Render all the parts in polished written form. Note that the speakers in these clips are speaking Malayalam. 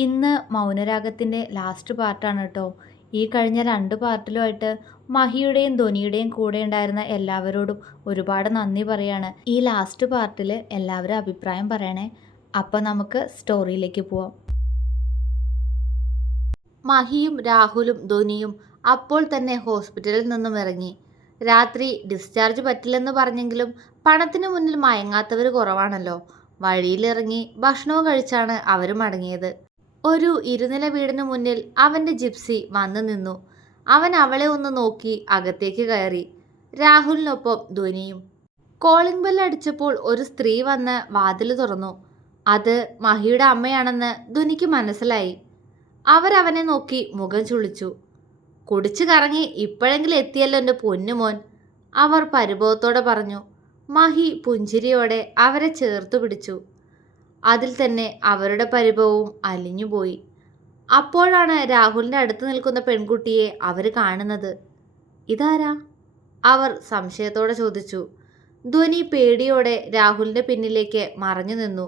ഇന്ന് മൗനരാഗത്തിൻ്റെ ലാസ്റ്റ് പാർട്ടാണ് കേട്ടോ. ഈ കഴിഞ്ഞ 2 പാർട്ടിലുമായിട്ട് മഹിയുടെയും ധ്വനിയുടെയും കൂടെ ഉണ്ടായിരുന്ന എല്ലാവരോടും ഒരുപാട് നന്ദി പറയാണ്. ഈ ലാസ്റ്റ് പാർട്ടിൽ എല്ലാവരും അഭിപ്രായം പറയണേ. അപ്പോൾ നമുക്ക് സ്റ്റോറിയിലേക്ക് പോവാം. മഹിയും രാഹുലും ധ്വനിയും അപ്പോൾ തന്നെ ഹോസ്പിറ്റലിൽ നിന്നും ഇറങ്ങി. രാത്രി ഡിസ്ചാർജ് പറ്റില്ലെന്ന് പറഞ്ഞെങ്കിലും പണത്തിന് മുന്നിൽ മയങ്ങാത്തവർ കുറവാണല്ലോ. വഴിയിലിറങ്ങി ഭക്ഷണവും കഴിച്ചാണ് അവർ മടങ്ങിയത്. ഒരു ഇരുനില വീടിന് മുന്നിൽ അവൻ്റെ ജിപ്സി വന്നു നിന്നു. അവൻ അവളെ ഒന്ന് നോക്കി അകത്തേക്ക് കയറി. രാഹുലിനൊപ്പം ധ്വനിയും. കോളിംഗ് ബെൽ അടിച്ചപ്പോൾ ഒരു സ്ത്രീ വന്ന് വാതിൽ തുറന്നു. അത് മഹിയുടെ അമ്മയാണെന്ന് ധ്വനിക്ക് മനസ്സിലായി. അവരവനെ നോക്കി മുഖം ചുളിച്ചു. കുടിച്ചു കറങ്ങി ഇപ്പോഴെങ്കിലും എത്തിയല്ലോ എൻ്റെ പൊന്നുമോൻ, അവർ പരിഭവത്തോടെ പറഞ്ഞു. മഹി പുഞ്ചിരിയോടെ അവരെ ചേർത്തു പിടിച്ചു. അതിൽ തന്നെ അവരുടെ പരിഭവവും അലിഞ്ഞുപോയി. അപ്പോഴാണ് രാഹുലിൻ്റെ അടുത്ത് നിൽക്കുന്ന പെൺകുട്ടിയെ അവർ കാണുന്നത്. ഇതാരാ? അവർ സംശയത്തോടെ ചോദിച്ചു. ധ്വനി പേടിയോടെ രാഹുലിൻ്റെ പിന്നിലേക്ക് മറഞ്ഞു നിന്നു.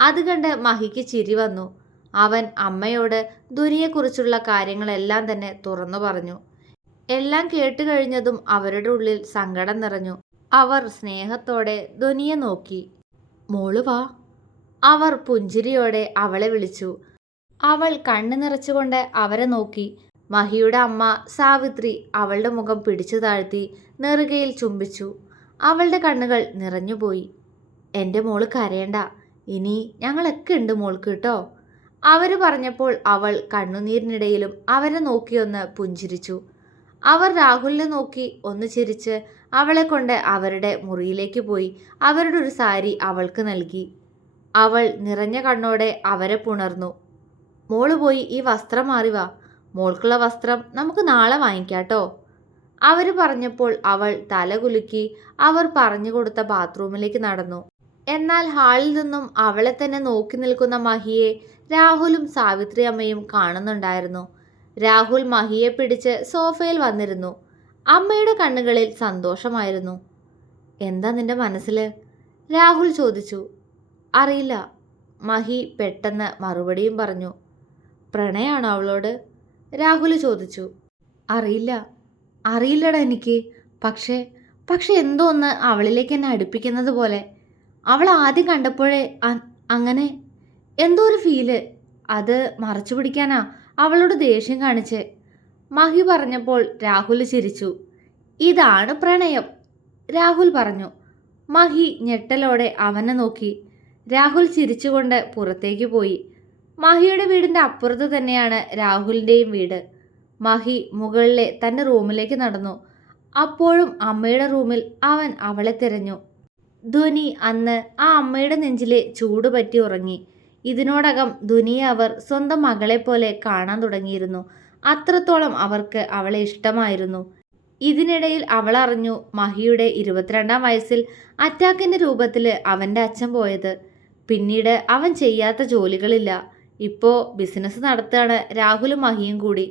അത് കണ്ട് മഹിക്ക് ചിരി വന്നു. അവൻ അമ്മയോട് ധ്വനിയെക്കുറിച്ചുള്ള കാര്യങ്ങളെല്ലാം തന്നെ തുറന്നു പറഞ്ഞു. എല്ലാം കേട്ട് കഴിഞ്ഞതും അവരുടെ ഉള്ളിൽ സങ്കടം നിറഞ്ഞു. അവർ സ്നേഹത്തോടെ ധ്വനിയെ നോക്കി. മോള് വാ, അവർ പുഞ്ചിരിയോടെ അവളെ വിളിച്ചു. അവൾ കണ്ണു നിറച്ചുകൊണ്ട് അവരെ നോക്കി. മഹിയുടെ അമ്മ സാവിത്രി അവളുടെ മുഖം പിടിച്ചു താഴ്ത്തി നെറുകയിൽ ചുംബിച്ചു. അവളുടെ കണ്ണുകൾ നിറഞ്ഞുപോയി. എൻ്റെ മോള് കരയണ്ട, ഇനി ഞങ്ങളൊക്കെ ഉണ്ട് മോൾക്ക് കേട്ടോ. അവർ പറഞ്ഞപ്പോൾ അവൾ കണ്ണുനീരിനിടയിലും അവരെ നോക്കിയൊന്ന് പുഞ്ചിരിച്ചു. അവർ രാഹുലിനെ നോക്കി ഒന്ന് ചിരിച്ച് അവളെ കൊണ്ട് അവരുടെ മുറിയിലേക്ക് പോയി അവരുടെ ഒരു സാരി അവൾക്ക് നൽകി. അവൾ നിറഞ്ഞ കണ്ണോടെ അവരെ പുണർന്നു. മോള് പോയി ഈ വസ്ത്രം മാറി വാ, മോൾക്കുള്ള വസ്ത്രം നമുക്ക് നാളെ വാങ്ങിക്കാട്ടോ. അവർ പറഞ്ഞപ്പോൾ അവൾ തല കുലുക്കി അവർ പറഞ്ഞു കൊടുത്ത ബാത്റൂമിലേക്ക് നടന്നു. എന്നാൽ ഹാളിൽ നിന്നും അവളെ തന്നെ നോക്കി നിൽക്കുന്ന മഹിയെ രാഹുലും സാവിത്രി അമ്മയും കാണുന്നുണ്ടായിരുന്നു. രാഹുൽ മഹിയെ പിടിച്ച് സോഫയിൽ വന്നിരുന്നു. അമ്മയുടെ കണ്ണുകളിൽ സന്തോഷമായിരുന്നു. എന്താ നിന്റെ മനസ്സിൽ? രാഹുൽ ചോദിച്ചു. അറിയില്ല, മഹി പെട്ടെന്ന് മറുപടിയും പറഞ്ഞു. പ്രണയാണോ അവളോട്? രാഹുൽ ചോദിച്ചു. അറിയില്ലടാ എനിക്ക്. പക്ഷേ എന്തോ ഒന്ന് അവളിലേക്ക് എന്നെ അടുപ്പിക്കുന്നത് പോലെ. അവൾ ആദ്യം കണ്ടപ്പോഴേ അങ്ങനെ എന്തോ ഒരു ഫീല്. അത് മറച്ചു പിടിക്കാനാ അവളോട് ദേഷ്യം കാണിച്ച്. മഹി പറഞ്ഞപ്പോൾ രാഹുൽ ചിരിച്ചു. ഇതാണ് പ്രണയം, രാഹുൽ പറഞ്ഞു. മഹി ഞെട്ടലോടെ അവനെ നോക്കി. രാഹുൽ ചിരിച്ചുകൊണ്ട് പുറത്തേക്ക് പോയി. മഹിയുടെ വീടിൻ്റെ അപ്പുറത്ത് തന്നെയാണ് രാഹുലിൻ്റെയും വീട്. മഹി മുകളിലെ തൻ്റെ റൂമിലേക്ക് നടന്നു. അപ്പോഴും അമ്മയുടെ റൂമിൽ അവൻ അവളെ തിരഞ്ഞു. ധ്വനി അന്ന് ആ അമ്മയുടെ നെഞ്ചിലെ ചൂട് പറ്റി ഉറങ്ങി. ഇതിനോടകം ധ്വനിയെ അവർ സ്വന്തം മകളെ പോലെ കാണാൻ തുടങ്ങിയിരുന്നു. അത്രത്തോളം അവർക്ക് അവളെ ഇഷ്ടമായിരുന്നു. ഇതിനിടയിൽ അവൾ അറിഞ്ഞു മഹിയുടെ 22-ാം വയസ്സിൽ അറ്റാക്കിൻ്റെ രൂപത്തിൽ അവൻ്റെ അച്ഛൻ പോയത്. പിന്നീട് അവൻ ചെയ്യാത്ത ജോലികളില്ല. ഇപ്പോൾ ബിസിനസ് നടത്തുകയാണ് രാഹുലും മഹിയും കൂടി.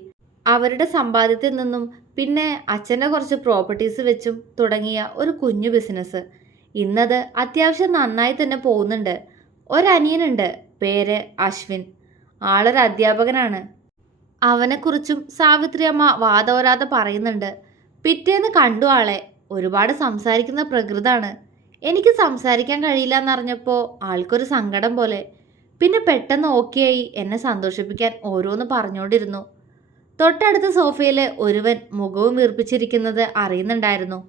അവരുടെ സമ്പാദ്യത്തിൽ നിന്നും പിന്നെ അച്ഛൻ്റെ കുറച്ച് പ്രോപ്പർട്ടീസ് വെച്ചും തുടങ്ങിയ ഒരു കുഞ്ഞു ബിസിനസ്. ഇന്നത് അത്യാവശ്യം നന്നായി തന്നെ പോകുന്നുണ്ട്. ഒരനിയനുണ്ട്, പേര് അശ്വിൻ. ആളൊരു അധ്യാപകനാണ്. അവനെക്കുറിച്ചും സാവിത്രി അമ്മ വാതോരാതെ പറയുന്നുണ്ട്. പിറ്റേന്ന് കണ്ടു ആളെ. ഒരുപാട് സംസാരിക്കുന്ന പ്രകൃതാണ്. എനിക്ക് സംസാരിക്കാൻ കഴിയില്ല എന്നറിഞ്ഞപ്പോൾ ആൾക്കൊരു സങ്കടം പോലെ. പിന്നെ പെട്ടെന്ന് ഓക്കെയായി എന്നെ സന്തോഷിപ്പിക്കാൻ ഓരോന്ന് പറഞ്ഞുകൊണ്ടിരുന്നു. തൊട്ടടുത്ത സോഫയിൽ ഒരുവൻ മുഖവും വീർപ്പിച്ചിരിക്കുന്നത് അറിയുന്നുണ്ടായിരുന്നു.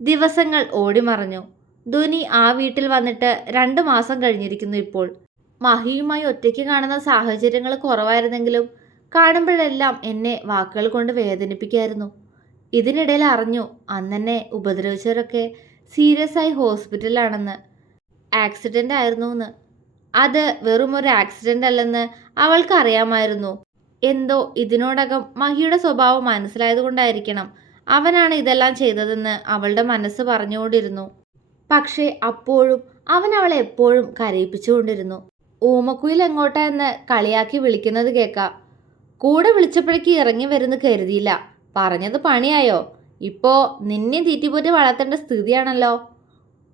ദിവസങ്ങൾ ഓടിമറഞ്ഞു. ധ്വനി ആ വീട്ടിൽ വന്നിട്ട് 2 മാസം കഴിഞ്ഞിരിക്കുന്നു ഇപ്പോൾ. മഹിയുമായി ഒറ്റയ്ക്ക് കാണുന്ന സാഹചര്യങ്ങൾ കുറവായിരുന്നെങ്കിലും കാണുമ്പോഴെല്ലാം എന്നെ വാക്കുകൾ കൊണ്ട് വേദനിപ്പിക്കായിരുന്നു. ഇതിനിടയിൽ അറിഞ്ഞു അന്നെന്നെ ഉപദ്രവിച്ചവരൊക്കെ സീരിയസ് ആയി ഹോസ്പിറ്റലിലാണെന്ന്. ആക്സിഡൻ്റ് ആയിരുന്നു എന്ന്. അത് വെറും ഒരു ആക്സിഡൻ്റ് അല്ലെന്ന് അവൾക്ക് അറിയാമായിരുന്നു. എന്തോ ഇതിനോടകം മഹിയുടെ സ്വഭാവം മനസ്സിലായതുകൊണ്ടായിരിക്കണം അവനാണ് ഇതെല്ലാം ചെയ്തതെന്ന് അവളുടെ മനസ്സ് പറഞ്ഞുകൊണ്ടിരുന്നു. പക്ഷേ അപ്പോഴും അവൻ അവളെ എപ്പോഴും കരയിപ്പിച്ചുകൊണ്ടിരുന്നു. ഊമക്കുയിൽ എങ്ങോട്ടാ എന്ന് കളിയാക്കി വിളിക്കുന്നത് കേൾക്കാം. കൂടെ വിളിച്ചപ്പോഴേക്ക് ഇറങ്ങി വരുന്നു കരുതിയില്ല. പറഞ്ഞത് പണിയായോ? ഇപ്പോൾ നിന്നെ തീറ്റിപ്പോറ്റി വളർത്തേണ്ട സ്ഥിതിയാണല്ലോ.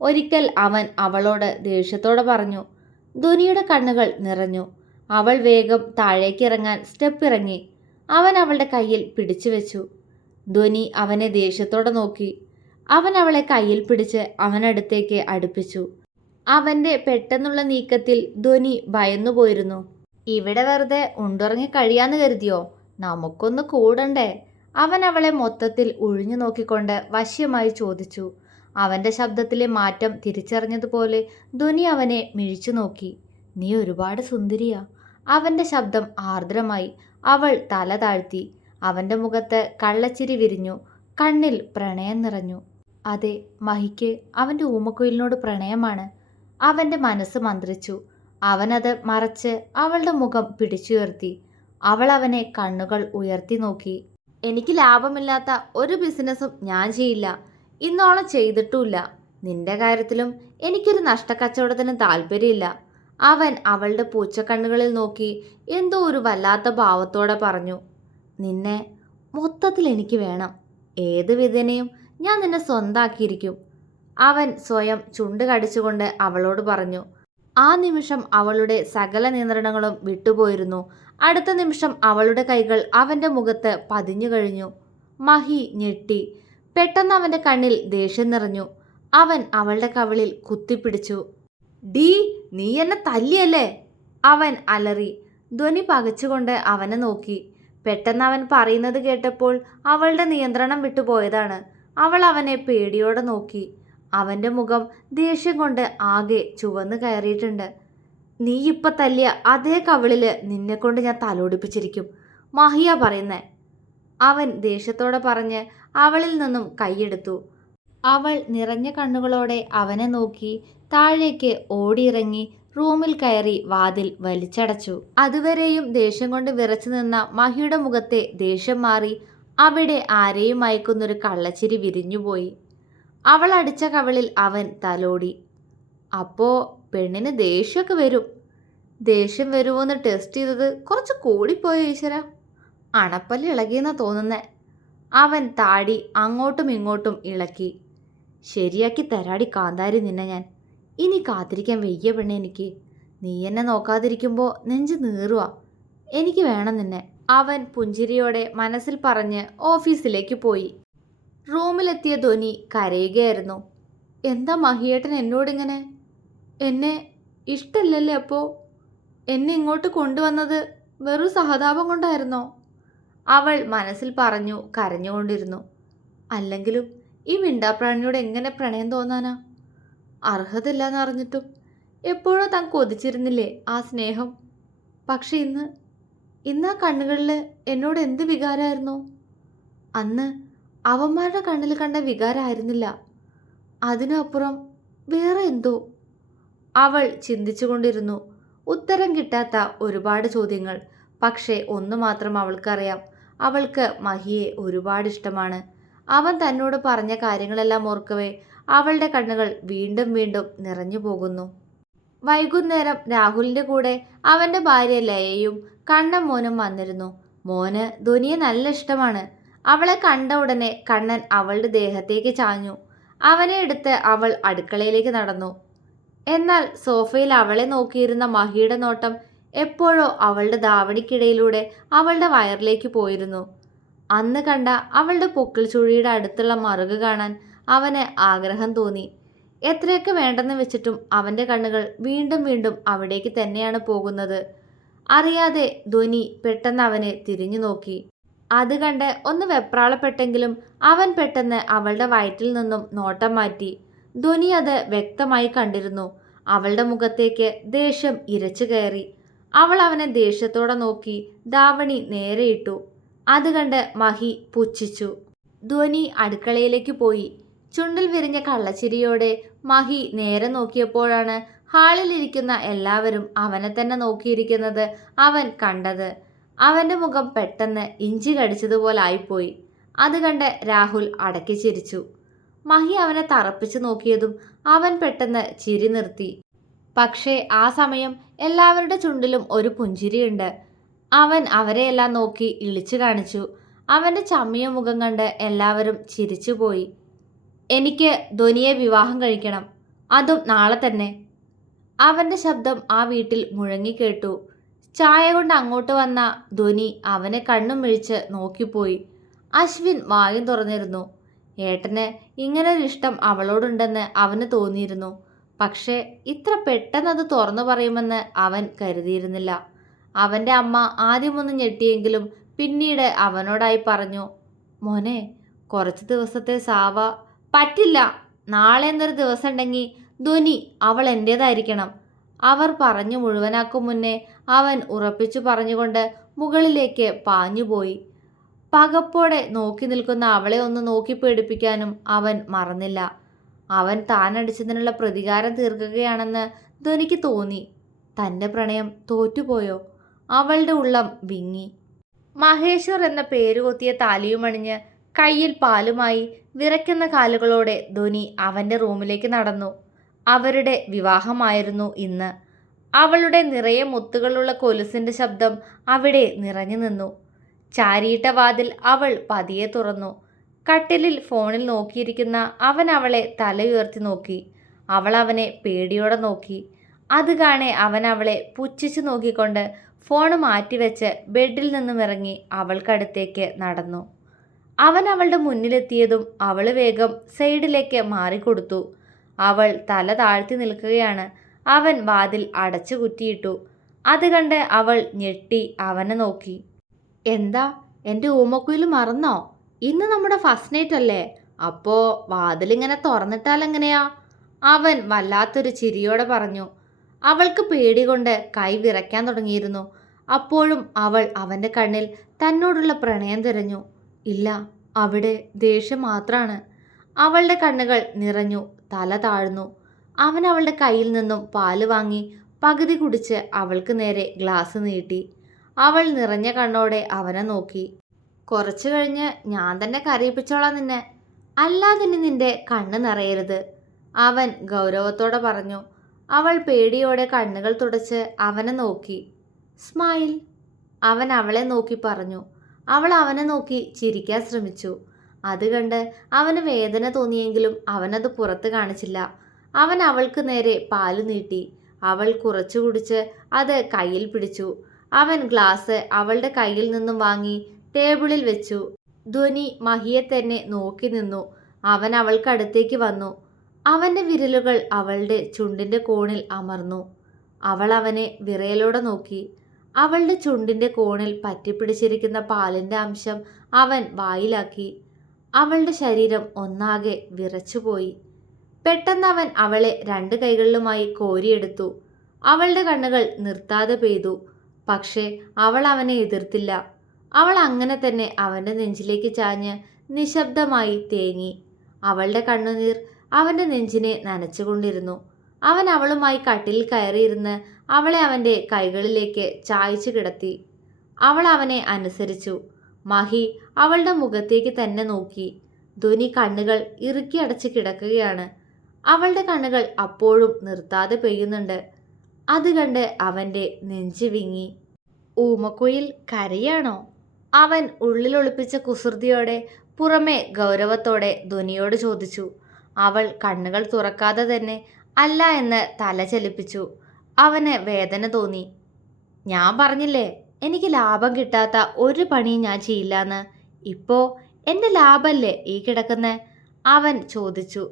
ഒരിക്കൽ അവൻ അവളോട് ദേഷ്യത്തോടെ പറഞ്ഞു. ധ്വനിയുടെ കണ്ണുകൾ നിറഞ്ഞു. അവൾ വേഗം താഴേക്ക് ഇറങ്ങാൻ സ്റ്റെപ്പ് ഇറങ്ങി. അവൻ അവളുടെ കയ്യിൽ പിടിച്ചു വെച്ചു. ധ്വനി അവനെ ദേഷ്യത്തോടെ നോക്കി. അവൻ അവളെ കയ്യിൽ പിടിച്ച് അവനടുത്തേക്ക് അടുപ്പിച്ചു. അവന്റെ പെട്ടെന്നുള്ള നീക്കത്തിൽ ധ്വനി ഭയന്നുപോയിരുന്നു. ഇവിടെ വെറുതെ ഉണ്ടുറങ്ങി കഴിയാന്ന് കരുതിയോ? നമുക്കൊന്ന് കൂടണ്ടേ? അവൻ അവളെ മൊത്തത്തിൽ ഒഴിഞ്ഞു നോക്കിക്കൊണ്ട് വശ്യമായി ചോദിച്ചു. അവന്റെ ശബ്ദത്തിലെ മാറ്റം തിരിച്ചറിഞ്ഞതുപോലെ ധ്വനി അവനെ മിഴിച്ചു നോക്കി. നീ ഒരുപാട് സുന്ദരിയാ. അവന്റെ ശബ്ദം ആർദ്രമായി. അവൾ തല താഴ്ത്തി. അവന്റെ മുഖത്ത് കള്ളച്ചിരി വിരിഞ്ഞു. കണ്ണിൽ പ്രണയം നിറഞ്ഞു. അതെ, മഹിക്ക് അവന്റെ ഊമക്കുയിലിനോട് പ്രണയമാണ്. അവന്റെ മനസ്സ് മന്ത്രിച്ചു. അവനത് മറച്ച് അവളുടെ മുഖം പിടിച്ചുയർത്തി. അവൾ അവനെ കണ്ണുകൾ ഉയർത്തി നോക്കി. എനിക്ക് ലാഭമില്ലാത്ത ഒരു ബിസിനസ്സും ഞാൻ ചെയ്യില്ല. ഇന്നോളം ചെയ്തിട്ടുമില്ല. നിന്റെ കാര്യത്തിലും എനിക്കൊരു നഷ്ടക്കച്ചവടത്തിന് താല്പര്യമില്ല. അവൻ അവളുടെ പൂച്ചക്കണ്ണുകളിൽ നോക്കി എന്തോ ഒരു വല്ലാത്ത ഭാവത്തോടെ പറഞ്ഞു. നിന്നെ മൊത്തത്തിൽ എനിക്ക് വേണം. ഏത് വിധേനയും ഞാൻ നിന്നെ സ്വന്താക്കിയിരിക്കും. അവൻ സ്വയം ചുണ്ട് കടിച്ചുകൊണ്ട് അവളോട് പറഞ്ഞു. ആ നിമിഷം അവളുടെ സകല നിയന്ത്രണങ്ങളും വിട്ടുപോയിരുന്നു. അടുത്ത നിമിഷം അവളുടെ കൈകൾ അവന്റെ മുഖത്ത് പതിഞ്ഞു കഴിഞ്ഞു. മഹി ഞെട്ടി. പെട്ടെന്ന് അവന്റെ കണ്ണിൽ ദേഷ്യം നിറഞ്ഞു. അവൻ അവളുടെ കവിളിൽ കുത്തിപ്പിടിച്ചു. ഡീ, നീ എന്നെ തല്ലിയല്ലേ? അവൻ അലറി. ധ്വനി പകച്ചുകൊണ്ട് അവനെ നോക്കി. പെട്ടെന്ന് അവൻ പറയുന്നത് കേട്ടപ്പോൾ അവളുടെ നിയന്ത്രണം വിട്ടുപോയതാണ്. അവൾ അവനെ പേടിയോടെ നോക്കി. അവന്റെ മുഖം ദേഷ്യം കൊണ്ട് ആകെ ചുവന്നു കയറിയിട്ടുണ്ട്. നീ ഇപ്പൊ തല്ലിയ അതേ കവിളില് നിന്നെക്കൊണ്ട് ഞാൻ തലോടിപ്പിച്ചിരിക്കും. മഹിയ പറയുന്നേ. അവൻ ദേഷ്യത്തോടെ പറഞ്ഞ് അവളിൽ നിന്നും കൈയെടുത്തു. അവൾ നിറഞ്ഞ കണ്ണുകളോടെ അവനെ നോക്കി താഴേക്ക് ഓടിയിറങ്ങി റൂമിൽ കയറി വാതിൽ വലിച്ചടച്ചു. അതുവരെയും ദേഷ്യം കൊണ്ട് വിറച്ചു നിന്ന മഹിയുടെ മുഖത്തെ ദേഷ്യം മാറി അവിടെ ആരെയും മയക്കുന്നൊരു കള്ളച്ചിരി വിരിഞ്ഞുപോയി. അവൾ അടിച്ച കവിളിൽ അവൻ തലോടി. അപ്പോ പെണ്ണിന് ദേഷ്യമൊക്കെ വരും. ദേഷ്യം വരുമോന്ന് ടെസ്റ്റ് ചെയ്തത് കുറച്ച് കൂടിപ്പോയോ ഈശ്വര? അണപ്പല്ല് ഇളകിയെന്നാ തോന്നുന്നേ. അവൻ താടി അങ്ങോട്ടും ഇങ്ങോട്ടും ഇളക്കി. ശരിയാക്കി തരാടി കാന്താരി നിന്നെ ഞാൻ. ഇനി കാത്തിരിക്കാൻ വയ്യ പെണ്ണെ എനിക്ക്. നീ എന്നെ നോക്കാതിരിക്കുമ്പോൾ നെഞ്ച് നീറുക. എനിക്ക് വേണം നിന്നെ. അവൻ പുഞ്ചിരിയോടെ മനസ്സിൽ പറഞ്ഞ് ഓഫീസിലേക്ക് പോയി. റൂമിലെത്തിയ ധ്വനി കരയുകയായിരുന്നു. എന്താ മഹിയേട്ടൻ എന്നോടിങ്ങനെ? എന്നെ ഇഷ്ടല്ലല്ലേ? അപ്പോൾ എന്നെ ഇങ്ങോട്ട് കൊണ്ടുവന്നത് വെറും സഹതാപം കൊണ്ടായിരുന്നോ? അവൾ മനസ്സിൽ പറഞ്ഞു കരഞ്ഞുകൊണ്ടിരുന്നു. അല്ലെങ്കിലും ഈ മിണ്ടാപ്രാണിയോട് എങ്ങനെ പ്രണയം തോന്നാനാ? അർഹതയില്ലാന്ന് അറിഞ്ഞിട്ടും എപ്പോഴോ താൻ കൊതിച്ചിരുന്നില്ലേ ആ സ്നേഹം? പക്ഷെ ഇന്ന് ആ കണ്ണുകളിൽ എന്നോട് എന്ത് വികാരമായിരുന്നു? അന്ന് അവന്മാരുടെ കണ്ണിൽ കണ്ട വികാരമായിരുന്നില്ല, അതിനപ്പുറം വേറെ എന്തോ. അവൾ ചിന്തിച്ചുകൊണ്ടിരുന്നു. ഉത്തരം കിട്ടാത്ത ഒരുപാട് ചോദ്യങ്ങൾ. പക്ഷേ ഒന്നു മാത്രം അവൾക്കറിയാം. അവൾക്ക് മഹിയെ ഒരുപാട് ഇഷ്ടമാണ്. അവൻ തന്നോട് പറഞ്ഞ കാര്യങ്ങളെല്ലാം ഓർക്കവേ അവളുടെ കണ്ണുകൾ വീണ്ടും വീണ്ടും നിറഞ്ഞു പോകുന്നു. വൈകുന്നേരം രാഹുലിൻ്റെ കൂടെ അവൻ്റെ ഭാര്യ ലയയും കണ്ണൻ മോനും വന്നിരുന്നു. മോന് ധ്വനിയെ നല്ല ഇഷ്ടമാണ്. അവളെ കണ്ട ഉടനെ കണ്ണൻ അവളുടെ ദേഹത്തേക്ക് ചാഞ്ഞു. അവനെ എടുത്ത് അവൾ അടുക്കളയിലേക്ക് നടന്നു. എന്നാൽ സോഫയിൽ അവളെ നോക്കിയിരുന്ന മഹിയുടെ നോട്ടം എപ്പോഴോ അവളുടെ ധാവണിക്കിടയിലൂടെ അവളുടെ വയറിലേക്ക് പോയിരുന്നു. അന്ന് കണ്ട അവളുടെ പൊക്കിൾ ചുഴിയുടെ അടുത്തുള്ള മറുക് കാണാൻ അവന് ആഗ്രഹം തോന്നി. എത്രയൊക്കെ വേണ്ടെന്ന് വെച്ചിട്ടും അവൻ്റെ കണ്ണുകൾ വീണ്ടും വീണ്ടും അവിടേക്ക് തന്നെയാണ് പോകുന്നത്. അറിയാതെ ധ്വനി പെട്ടെന്ന് അവനെ തിരിഞ്ഞു നോക്കി. അത് കണ്ട് ഒന്ന് വെപ്രാളപ്പെട്ടെങ്കിലും അവൻ പെട്ടെന്ന് അവളുടെ വയറ്റിൽ നിന്നും നോട്ടം മാറ്റി. ധ്വനി അത് വ്യക്തമായി കണ്ടിരുന്നു. അവളുടെ മുഖത്തേക്ക് ദേഷ്യം ഇരച്ചു കയറി. അവൾ അവനെ ദേഷ്യത്തോടെ നോക്കി ധാവണി നേരെയിട്ടു. അത് കണ്ട് മഹി പുച്ഛിച്ചു. ധ്വനി അടുക്കളയിലേക്ക് പോയി. ചുണ്ടിൽ വിരിഞ്ഞ കള്ളച്ചിരിയോടെ മഹി നേരെ നോക്കിയപ്പോഴാണ് ഹാളിലിരിക്കുന്ന എല്ലാവരും അവനെ തന്നെ നോക്കിയിരിക്കുന്നത് അവൻ കണ്ടത്. അവൻ്റെ മുഖം പെട്ടെന്ന് ഇഞ്ചി കടിച്ചതുപോലായിപ്പോയി. അത് കണ്ട് രാഹുൽ അടക്കി ചിരിച്ചു. മഹി അവനെ തറപ്പിച്ചു നോക്കിയതും അവൻ പെട്ടെന്ന് ചിരി നിർത്തി. പക്ഷേ ആ സമയം എല്ലാവരുടെ ചുണ്ടിലും ഒരു പുഞ്ചിരിയുണ്ട്. അവൻ അവരെയെല്ലാം നോക്കി ഇളിച്ചു കാണിച്ചു. അവൻ്റെ ചമ്മിയ മുഖം കണ്ട് എല്ലാവരും ചിരിച്ചുപോയി. എനിക്ക് ധ്വനിയെ വിവാഹം കഴിക്കണം, അതും നാളെ തന്നെ. അവൻ്റെ ശബ്ദം ആ വീട്ടിൽ മുഴങ്ങിക്കേട്ടു. ചായ കൊണ്ട് അങ്ങോട്ട് വന്ന ധ്വനി അവനെ കണ്ണും മിഴിച്ച് നോക്കിപ്പോയി. അശ്വിൻ വായും തുറന്നിരുന്നു. ഏട്ടന് ഇങ്ങനൊരു ഇഷ്ടം അവളോടുണ്ടെന്ന് അവന് തോന്നിയിരുന്നു. പക്ഷേ ഇത്ര പെട്ടെന്നത് തുറന്നു പറയുമെന്ന് അവൻ കരുതിയിരുന്നില്ല. അവൻ്റെ അമ്മ ആദ്യമൊന്ന് ഞെട്ടിയെങ്കിലും പിന്നീട് അവനോടായി പറഞ്ഞു, മോനെ, കുറച്ച് ദിവസത്തെ സാവ പറ്റില്ല. നാളെ എന്നൊരു ദിവസം ഉണ്ടെങ്കിൽ ധ്വനി അവൾ എൻ്റേതായിരിക്കണം. അവർ പറഞ്ഞു മുഴുവനാക്കും മുന്നേ അവൻ ഉറപ്പിച്ചു പറഞ്ഞുകൊണ്ട് മുകളിലേക്ക് പാഞ്ഞുപോയി. പകപ്പോടെ നോക്കി നിൽക്കുന്ന അവളെ ഒന്ന് നോക്കി പേടിപ്പിക്കാനും അവൻ മറന്നില്ല. അവൻ താനടിച്ചതിനുള്ള പ്രതികാരം തീർക്കുകയാണെന്ന് ധ്വനിക്ക് തോന്നി. തൻ്റെ പ്രണയം തോറ്റുപോയോ? അവളുടെ ഉള്ളം വിങ്ങി. മഹേശ്വർ എന്ന പേരുകൊത്തിയ താലിയുമണിഞ്ഞ് കയ്യിൽ പാലുമായി വിറയ്ക്കുന്ന കാലുകളോടെ ധ്വനി അവൻ്റെ റൂമിലേക്ക് നടന്നു. അവരുടെ വിവാഹമായിരുന്നു ഇന്ന്. അവളുടെ നിറയെ മുത്തുകളുള്ള കൊലുസിൻ്റെ ശബ്ദം അവിടെ നിറഞ്ഞു നിന്നു. ചാരിയിട്ട വാതിൽ അവൾ പതിയെ തുറന്നു. കട്ടിലിൽ ഫോണിൽ നോക്കിയിരിക്കുന്ന അവൻ അവളെ തലയുയർത്തി നോക്കി. അവൾ അവനെ പേടിയോടെ നോക്കി. അത് കാണെ അവൻ അവളെ പുച്ഛിച്ചു നോക്കിക്കൊണ്ട് ഫോൺ മാറ്റിവെച്ച് ബെഡിൽ നിന്നും ഇറങ്ങി അവൾക്കടുത്തേക്ക് നടന്നു. അവൻ അവളുടെ മുന്നിലെത്തിയതും അവൾ വേഗം സൈഡിലേക്ക് മാറിക്കൊടുത്തു. അവൾ തല താഴ്ത്തി നിൽക്കുകയാണ്. അവൻ വാതിൽ അടച്ചു കുറ്റിയിട്ടു. അത് കണ്ട് അവൾ ഞെട്ടി അവനെ നോക്കി. എന്താ, എൻ്റെ ഊമക്കുയിൽ മറന്നോ? ഇന്ന് നമ്മുടെ ഫസ്റ്റ് നൈറ്റ് അല്ലേ? അപ്പോൾ വാതിലിങ്ങനെ തുറന്നിട്ടാലെങ്ങനെയാ? അവൻ വല്ലാത്തൊരു ചിരിയോടെ പറഞ്ഞു. അവൾക്ക് പേടി കൊണ്ട് കൈ വിറയ്ക്കാൻ തുടങ്ങിയിരുന്നു. അപ്പോഴും അവൾ അവൻ്റെ കണ്ണിൽ തന്നോടുള്ള പ്രണയം തിരഞ്ഞു. ഇല്ല, അവിടെ ദേഷ്യം മാത്രമാണ്. അവളുടെ കണ്ണുകൾ നിറഞ്ഞു. തല താഴ്ന്നു. അവൻ അവളുടെ കയ്യിൽ നിന്നും പാല് വാങ്ങി പകുതി കുടിച്ച് അവൾക്ക് നേരെ ഗ്ലാസ് നീട്ടി. അവൾ നിറഞ്ഞ കണ്ണോടെ അവനെ നോക്കി. കുറച്ചു കഴിഞ്ഞ് ഞാൻ തന്നെ കരയിപ്പിച്ചോളാം നിന്നെ. അല്ലാതെ നിന്റെ കണ്ണ് നിറയരുത്, അവൻ ഗൗരവത്തോടെ പറഞ്ഞു. അവൾ പേടിയോടെ കണ്ണുകൾ തുടച്ച് അവനെ നോക്കി. സ്മൈൽ, അവൻ അവളെ നോക്കി പറഞ്ഞു. അവൾ അവനെ നോക്കി ചിരിക്കാൻ ശ്രമിച്ചു. അത് കണ്ട് അവന് വേദന തോന്നിയെങ്കിലും അവനത് പുറത്ത് കാണിച്ചില്ല. അവൻ അവൾക്ക് നേരെ പാല് നീട്ടി. അവൾ കുറച്ചു കുടിച്ച് അത് കയ്യിൽ പിടിച്ചു. അവൻ ഗ്ലാസ് അവളുടെ കയ്യിൽ നിന്നും വാങ്ങി ടേബിളിൽ വെച്ചു. ധ്വനി മഹിയെ തന്നെ നോക്കി നിന്നു. അവൻ അവൾക്കടുത്തേക്ക് വന്നു. അവൻ്റെ വിരലുകൾ അവളുടെ ചുണ്ടിൻ്റെ കോണിൽ അമർന്നു. അവൾ അവനെ വിറയലോടെ നോക്കി. അവളുടെ ചുണ്ടിൻ്റെ കോണിൽ പറ്റിപ്പിടിച്ചിരിക്കുന്ന പാലിൻ്റെ അംശം അവൻ വായിലാക്കി. അവളുടെ ശരീരം ഒന്നാകെ വിറച്ചുപോയി. പെട്ടെന്ന് അവൻ അവളെ രണ്ട് കൈകളിലുമായി കോരിയെടുത്തു. അവളുടെ കണ്ണുകൾ നിർത്താതെ പെയ്തു. പക്ഷേ അവൾ അവനെ എതിർത്തില്ല. അവൾ അങ്ങനെ തന്നെ അവൻ്റെ നെഞ്ചിലേക്ക് ചാഞ്ഞ് നിശബ്ദമായി തേങ്ങി. അവളുടെ കണ്ണുനീർ അവൻ്റെ നെഞ്ചിനെ നനച്ചുകൊണ്ടിരുന്നു. അവൻ അവളുമായി കട്ടിലിൽ കയറിയിരുന്ന് അവളെ അവൻ്റെ കൈകളിലേക്ക് ചായച്ചു കിടത്തി. അവൾ അവനെ അനുസരിച്ചു. മഹി അവളുടെ മുഖത്തേക്ക് തന്നെ നോക്കി. ധ്വനി കണ്ണുകൾ ഇറുക്കി അടച്ച് കിടക്കുകയാണ്. അവളുടെ കണ്ണുകൾ അപ്പോഴും നിർത്താതെ പെയ്യുന്നുണ്ട്. അത് കണ്ട് അവൻ്റെ നെഞ്ച് വിങ്ങി. ഊമക്കുയിൽ കരയാണോ? അവൻ ഉള്ളിലൊളിപ്പിച്ച കുസൃതിയോടെ പുറമെ ഗൗരവത്തോടെ ധ്വനിയോട് ചോദിച്ചു. അവൾ കണ്ണുകൾ തുറക്കാതെ തന്നെ അല്ല എന്ന് തല ചലിപ്പിച്ചു. അവന് വേദന തോന്നി. ഞാൻ പറഞ്ഞില്ലേ, എനിക്ക് ലാഭം കിട്ടാത്ത ഒരു പണിയും ഞാൻ ചെയ്യില്ലാന്ന്. ഇപ്പോൾ എൻ്റെ ലാഭമല്ലേ ഈ കിടക്കുന്നേ? അവൻ ചോദിച്ചു.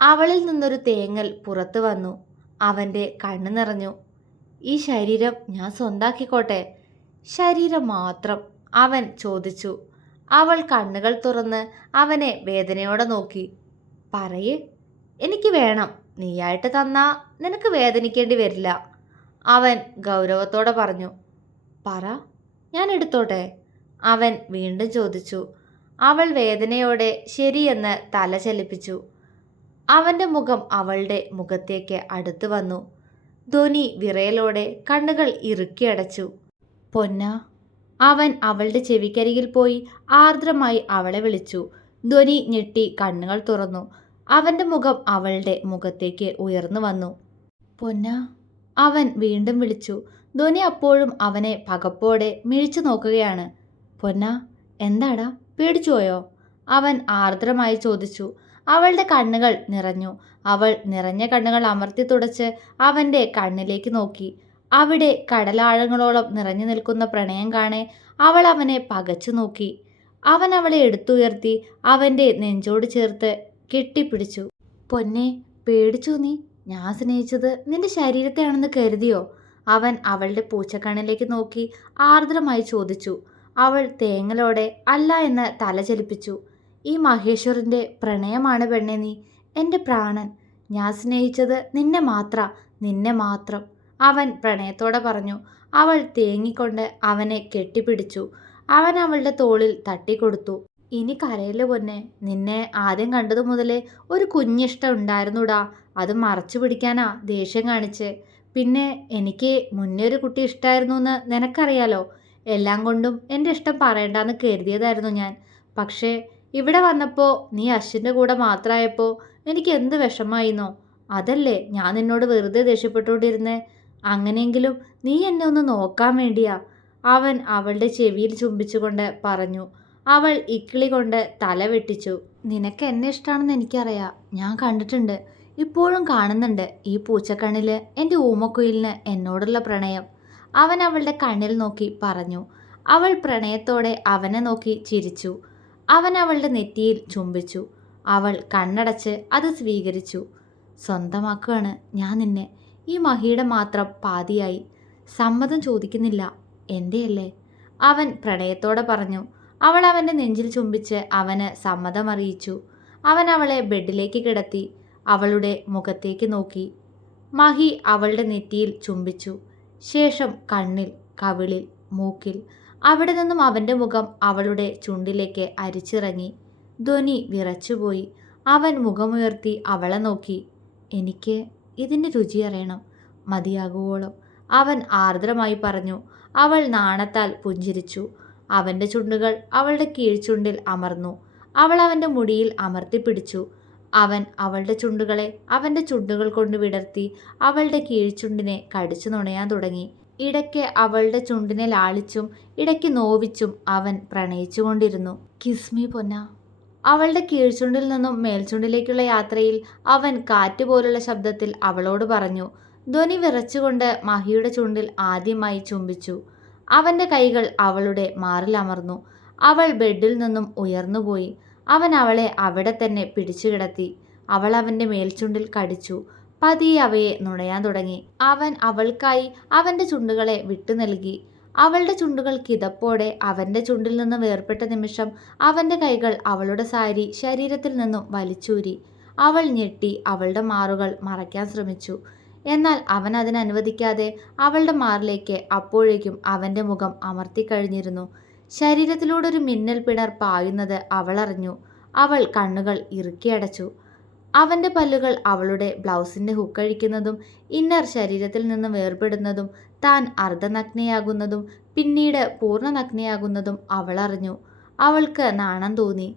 അവളിൽ നിന്നൊരു തേങ്ങൽ പുറത്തു വന്നു. അവൻ്റെ കണ്ണ് നിറഞ്ഞു. ഈ ശരീരം ഞാൻ സ്വന്താക്കിക്കോട്ടെ? ശരീരം മാത്രം? അവൻ ചോദിച്ചു. അവൾ കണ്ണുകൾ തുറന്ന് അവനെ വേദനയോടെ നോക്കി. പറയേ, എനിക്ക് വേണം. നീയായിട്ട് തന്നാ നിനക്ക് വേദനിക്കേണ്ടി വരില്ല, അവൻ ഗൗരവത്തോടെ പറഞ്ഞു. പറ, ഞാൻ എടുത്തോട്ടെ? അവൻ വീണ്ടും ചോദിച്ചു. അവൾ വേദനയോടെ ശരിയെന്ന് തല ചലിപ്പിച്ചു. അവൻ്റെ മുഖം അവളുടെ മുഖത്തേക്ക് അടുത്തു വന്നു. ധ്വനി വിറയലോടെ കണ്ണുകൾ ഇറുക്കി അടച്ചു. പൊന്ന, അവൻ അവളുടെ ചെവിക്കരികിൽ പോയി ആർദ്രമായി അവളെ വിളിച്ചു. ധ്വനി ഞെട്ടി കണ്ണുകൾ തുറന്നു. അവൻ്റെ മുഖം അവളുടെ മുഖത്തേക്ക് ഉയർന്നു വന്നു. പൊന്ന, അവൻ വീണ്ടും വിളിച്ചു. ധ്വനി അപ്പോഴും അവനെ പകപ്പോടെ മിഴിച്ചു നോക്കുകയാണ്. പൊന്ന, എന്താടാ, പേടിച്ചുപോയോ? അവൻ ആർദ്രമായി ചോദിച്ചു. അവളുടെ കണ്ണുകൾ നിറഞ്ഞു. അവൾ നിറഞ്ഞ കണ്ണുകൾ അമർത്തി തുടച്ച് അവൻ്റെ കണ്ണിലേക്ക് നോക്കി. അവിടെ കടലാഴങ്ങളോളം നിറഞ്ഞു നിൽക്കുന്ന പ്രണയം കാണെ അവൾ അവനെ പകച്ചു നോക്കി. അവൻ അവളെ എടുത്തുയർത്തി അവൻ്റെ നെഞ്ചോട് ചേർത്ത് കെട്ടിപ്പിടിച്ചു. പൊന്നെ, പേടിച്ചു നീ? ഞാൻ സ്നേഹിച്ചത് നിന്റെ ശരീരത്തെയാണെന്ന് കരുതിയോ? അവൻ അവളുടെ പൂച്ചക്കണ്ണിലേക്ക് നോക്കി ആർദ്രമായി ചോദിച്ചു. അവൾ തേങ്ങലോടെ അല്ല എന്ന് തല ചലിപ്പിച്ചു. ഈ മഹേശ്വറിൻ്റെ പ്രണയമാണ് പെണ്ണെ നീ, എൻ്റെ പ്രാണൻ. ഞാൻ സ്നേഹിച്ചത് നിന്നെ മാത്രം, അവൻ പ്രണയത്തോടെ പറഞ്ഞു. അവൾ തേങ്ങിക്കൊണ്ട് അവനെ കെട്ടിപ്പിടിച്ചു. അവൻ അവളുടെ തോളിൽ തട്ടിക്കൊടുത്തു. ഇനി കരയില്ല പൊന്നെ, നിന്നെ ആദ്യം കണ്ടതു മുതലേ ഒരു കുഞ്ഞിഷ്ടം ഉണ്ടായിരുന്നുടാ. അത് മറച്ചു പിടിക്കാനാ ദേഷ്യം കാണിച്ച്. പിന്നെ എനിക്ക് മുന്നേ ഒരു കുട്ടി ഇഷ്ടമായിരുന്നു എന്ന് നിനക്കറിയാലോ. എല്ലാം കൊണ്ടും എൻ്റെ ഇഷ്ടം പറയണ്ടെന്ന് കരുതിയതായിരുന്നു ഞാൻ. പക്ഷേ ഇവിടെ വന്നപ്പോൾ നീ അശ്വിൻ്റെ കൂടെ മാത്രമായപ്പോൾ എനിക്ക് എന്ത് വിഷമായിരുന്നോ. അതല്ലേ ഞാൻ നിന്നോട് വെറുതെ ദേഷ്യപ്പെട്ടുകൊണ്ടിരുന്നേ. അങ്ങനെയെങ്കിലും നീ എന്നെ ഒന്ന് നോക്കാൻ വേണ്ടിയാ, അവൻ അവളുടെ ചെവിയിൽ ചുംബിച്ചുകൊണ്ട് പറഞ്ഞു. അവൾ ഇക്കിളി കൊണ്ട് തല വെട്ടിച്ചു. നിനക്ക് എന്നെ ഇഷ്ടമാണെന്ന് എനിക്കറിയാം, ഞാൻ കണ്ടിട്ടുണ്ട്, ഇപ്പോഴും കാണുന്നുണ്ട് ഈ പൂച്ചക്കണ്ണിൽ എൻ്റെ ഊമക്കുയിലിന് എന്നോടുള്ള പ്രണയം, അവൻ അവളുടെ കണ്ണിൽ നോക്കി പറഞ്ഞു. അവൾ പ്രണയത്തോടെ അവനെ നോക്കി ചിരിച്ചു. അവൻ അവളുടെ നെറ്റിയിൽ ചുംബിച്ചു. അവൾ കണ്ണടച്ച് അത് സ്വീകരിച്ചു. സ്വന്തമാക്കുകയാണ് ഞാൻ നിന്നെ, ഈ മഹിയുടെ മാത്രം പാതിയായി. സമ്മതം ചോദിക്കുന്നില്ല, എൻ്റെയല്ലേ, അവൻ പ്രണയത്തോടെ പറഞ്ഞു. അവൾ അവൻ്റെ നെഞ്ചിൽ ചുംബിച്ച് അവന് സമ്മതമറിയിച്ചു. അവൻ അവളെ ബെഡിലേക്ക് കിടത്തി അവളുടെ മുഖത്തേക്ക് നോക്കി. മഹി അവളുടെ നെറ്റിയിൽ ചുംബിച്ചു. ശേഷം കണ്ണിൽ, കവിളിൽ, മൂക്കിൽ. അവിടെ നിന്നും അവൻ്റെ മുഖം അവളുടെ ചുണ്ടിലേക്ക് അരിച്ചിറങ്ങി. ധ്വനി വിറച്ചുപോയി. അവൻ മുഖമുയർത്തി അവളെ നോക്കി. എനിക്ക് ഇതിൻ്റെ രുചി അറിയണം, മതിയാകുവോളം, അവൻ ആർദ്രമായി പറഞ്ഞു. അവൾ നാണത്താൽ പുഞ്ചിരിച്ചു. അവൻ്റെ ചുണ്ടുകൾ അവളുടെ കീഴ്ചുണ്ടിൽ അമർന്നു. അവൾ അവൻ്റെ മുടിയിൽ അമർത്തിപ്പിടിച്ചു. അവൻ അവളുടെ ചുണ്ടുകളെ അവൻ്റെ ചുണ്ടുകൾ കൊണ്ട് വിടർത്തി അവളുടെ കീഴ്ചുണ്ടിനെ കടിച്ചു നുണയാൻ തുടങ്ങി. ഇടയ്ക്ക് അവളുടെ ചുണ്ടിനെ ലാളിച്ചും ഇടയ്ക്ക് നോവിച്ചും അവൻ പ്രണയിച്ചുകൊണ്ടിരുന്നു. കിസ്മി പൊന്ന, അവളുടെ കീഴ്ചുണ്ടിൽ നിന്നും മേൽചുണ്ടിലേക്കുള്ള യാത്രയിൽ അവൻ കാറ്റ് പോലുള്ള ശബ്ദത്തിൽ അവളോട് പറഞ്ഞു. ധ്വനി വിറച്ചുകൊണ്ട് മഹിയുടെ ചുണ്ടിൽ ആദ്യമായി ചുംബിച്ചു. അവൻ്റെ കൈകൾ അവളുടെ മാറിലമർന്നു. അവൾ ബെഡിൽ നിന്നും ഉയർന്നുപോയി. അവൻ അവളെ അവിടെ തന്നെ പിടിച്ചു കിടത്തി. അവൾ അവൻ്റെ മേൽചുണ്ടിൽ കടിച്ചു. പതിയെ അവയെ നുണയാൻ തുടങ്ങി. അവൻ അവൾക്കായി അവൻ്റെ ചുണ്ടുകളെ വിട്ടു നൽകി. അവളുടെ ചുണ്ടുകൾ കിതപ്പോടെ അവൻ്റെ ചുണ്ടിൽ നിന്ന് വേർപെട്ട നിമിഷം അവൻ്റെ കൈകൾ അവളുടെ സാരി ശരീരത്തിൽ നിന്നും വലിച്ചൂരി. അവൾ ഞെട്ടി അവളുടെ മാറുകൾ മറയ്ക്കാൻ ശ്രമിച്ചു. എന്നാൽ അവൻ അതിനനുവദിക്കാതെ അവളുടെ മാറിലേക്ക് അപ്പോഴേക്കും അവൻ്റെ മുഖം അമർത്തിക്കഴിഞ്ഞിരുന്നു. ശരീരത്തിലൂടെ ഒരു മിന്നൽ പിണർ പായുന്നത് അവൾ അറിഞ്ഞു. അവൾ കണ്ണുകൾ ഇറുക്കിയടച്ചു. അവൻ്റെ പല്ലുകൾ അവളുടെ ബ്ലൗസിൻ്റെ ഹുക്കഴിക്കുന്നതും ഇന്നർ ശരീരത്തിൽ നിന്ന് വേർപെടുന്നതും താൻ അർദ്ധനഗ്നയാകുന്നതും പിന്നീട് പൂർണ്ണനഗ്നയാകുന്നതും അവൾ അറിഞ്ഞു. അവൾക്ക് നാണം തോന്നി.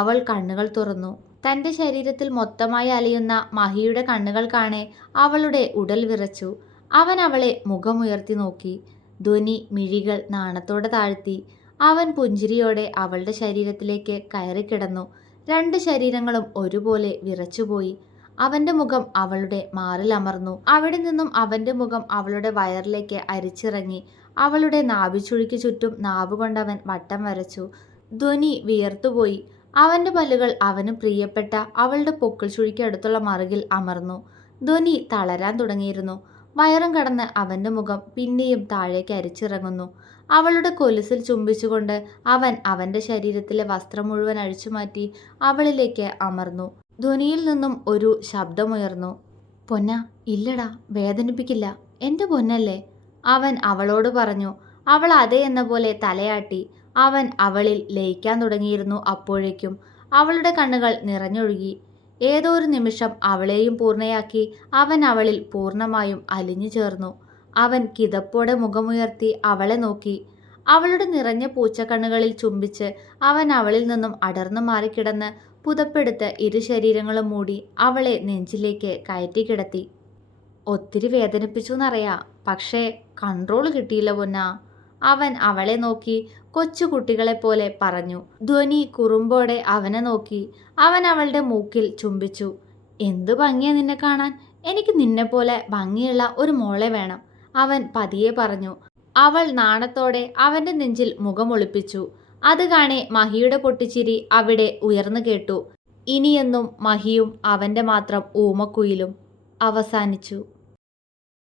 അവൾ കണ്ണുകൾ തുറന്നു. തൻ്റെ ശരീരത്തിൽ മൊത്തമായി അലയുന്ന മഹിയുടെ കണ്ണുകൾ കാണെ അവളുടെ ഉടൽ വിറച്ചു. അവൻ അവളെ മുഖമുയർത്തി നോക്കി. ധ്വനി മിഴികൾ നാണത്തോടെ താഴ്ത്തി. അവൻ പുഞ്ചിരിയോടെ അവളുടെ ശരീരത്തിലേക്ക് കയറിക്കിടന്നു. രണ്ട് ശരീരങ്ങളും ഒരുപോലെ വിറച്ചുപോയി. അവൻ്റെ മുഖം അവളുടെ മാറിലമർന്നു. അവിടെ നിന്നും അവൻ്റെ മുഖം അവളുടെ വയറിലേക്ക് അരിച്ചിറങ്ങി. അവളുടെ നാഭിച്ചുഴിക്ക് ചുറ്റും നാവുകൊണ്ടവൻ വട്ടം വരച്ചു. ധ്വനി വിയർത്തുപോയി. അവൻ്റെ പല്ലുകൾ അവന് പ്രിയപ്പെട്ട അവളുടെ പൊക്കിൾ ചുഴിക്ക് അടുത്തുള്ള മറുകിൽ അമർന്നു. ധ്വനി തളരാൻ തുടങ്ങിയിരുന്നു. വയറും കടന്ന് അവൻ്റെ മുഖം പിന്നെയും താഴേക്ക് അരിച്ചിറങ്ങുന്നു. അവളുടെ കൊലുസിൽ ചുംബിച്ചുകൊണ്ട് അവൻ അവൻ്റെ ശരീരത്തിലെ വസ്ത്രം മുഴുവൻ അഴിച്ചുമാറ്റി അവളിലേക്ക് അമർന്നു. ധ്വനിയിൽ നിന്നും ഒരു ശബ്ദമുയർന്നു. പൊന്ന, ഇല്ലടാ, വേദനിപ്പിക്കില്ല, എൻ്റെ പൊന്നല്ലേ, അവൻ അവളോട് പറഞ്ഞു. അവൾ അതെ എന്ന പോലെ തലയാട്ടി. അവൻ അവളിൽ ലയിക്കാൻ തുടങ്ങിയിരുന്നു. അപ്പോഴേക്കും അവളുടെ കണ്ണുകൾ നിറഞ്ഞൊഴുകി. ഏതോ ഒരു നിമിഷം അവളെയും പൂർണ്ണയാക്കി അവൻ അവളിൽ പൂർണ്ണമായും അലിഞ്ഞു ചേർന്നു. അവൻ കിതപ്പോടെ മുഖമുയർത്തി അവളെ നോക്കി. അവളുടെ നിറഞ്ഞ പൂച്ചക്കണ്ണുകളിൽ ചുംബിച്ച് അവൻ അവളിൽ നിന്നും അടർന്നു മാറിക്കിടന്ന് പുതപ്പെടുത്ത് ഇരു ശരീരങ്ങളും മൂടി അവളെ നെഞ്ചിലേക്ക് കയറ്റി കിടത്തി. ഒത്തിരി വേദനിപ്പിച്ചു എന്നറിയാം, പക്ഷേ കൺട്രോൾ കിട്ടിയില്ല പൊന്നാ, അവൻ അവളെ നോക്കി കൊച്ചു കുട്ടികളെപ്പോലെ പറഞ്ഞു. ധ്വനി കുറുമ്പോടെ അവനെ നോക്കി. അവൻ അവളുടെ മൂക്കിൽ ചുംബിച്ചു. എന്തു ഭംഗിയാ നിന്നെ കാണാൻ, എനിക്ക് നിന്നെപ്പോലെ ഭംഗിയുള്ള ഒരു മോളെ വേണം, അവൻ പതിയെ പറഞ്ഞു. അവൾ നാണത്തോടെ അവൻ്റെ നെഞ്ചിൽ മുഖമൊളിപ്പിച്ചു. അത് കാണെ മഹിയുടെ പൊട്ടിച്ചിരി അവിടെ ഉയർന്നു കേട്ടു. ഇനിയെന്നും മഹിയും അവൻ്റെ മാത്രം ഊമക്കുയിലും അവസാനിച്ചു.